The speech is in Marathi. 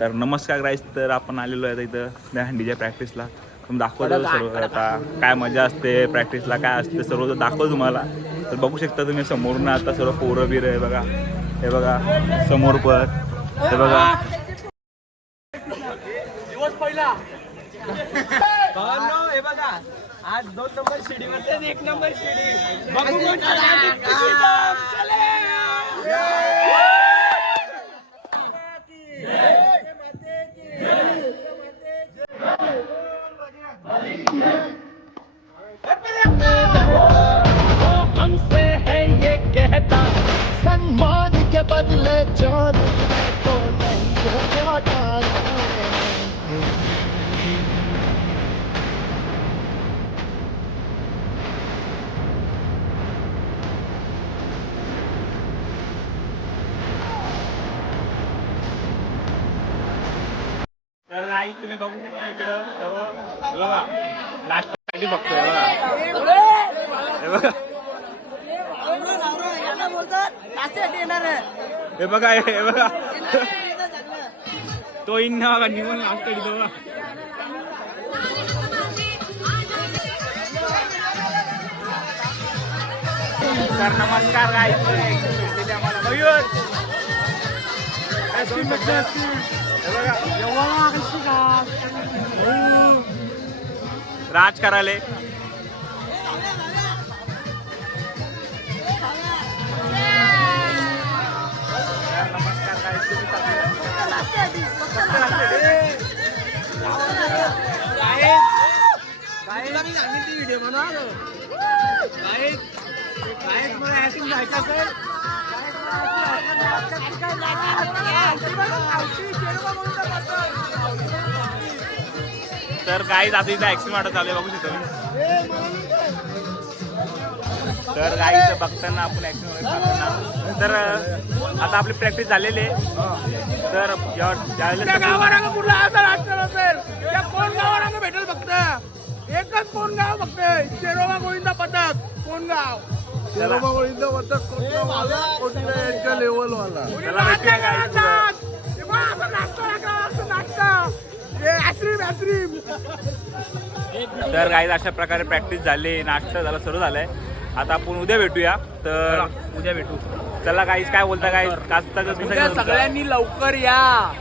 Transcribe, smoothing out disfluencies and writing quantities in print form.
तर नमस्कार गाईस, तर आपण आलेलो आहे इथं दहीहंडीच्या प्रॅक्टिसला. तुम्ही दाखवतो सर्व आता काय मजा असते प्रॅक्टिसला, काय असते सर्व दाखवतो तुम्हाला. तर बघू शकता तुम्ही समोरून आता सर्व पोरं बिरं आहे बघा, हे बघा समोर पण हे बघा. दिवस पहिला हे बघा, आज 2 नंबर शिडीवर 1 नंबर शिडी बघू हमसे है ये कहता सम्मान के बदले जान तो नहीं होता। तर नाही तुम्ही बघू शकता इकडं बघा नाश्ता बघतोय बघा, हे बघा हे बघा तो इन्ना बघा निघून नाश्ता बघा. तर नमस्कार गाईस, मयूर राज कराले. नमस्कार गाईस, व्हिडिओ बनवा जायचं असेल तर गाईज आता इथं ऍक्सिडेंट वाटत चालू आहे, बघू शकतो तुम्ही. तर गाईज बघताना आपण ऍक्सिडेंट तर आता आपली प्रॅक्टिस झालेली आहे. तर गावाला कुठला असेल त्या कोण गावाला भेटेल फक्त एकच कोण गाव फक्त शेरोबा गोविंदा पथक कोण गाव शेरोबा गोविंदा पथक कोणत्या लेवल वाला त्याला भेटूया गाईज. तर गाईज अशा प्रकारे प्रॅक्टिस झाली, नाश्ता झाला, सर्व झालंय. आता आपण उद्या भेटूया. तर उद्या भेटू. चला गाईज, काय बोलता गाईज? सगळ्यांनी लवकर या.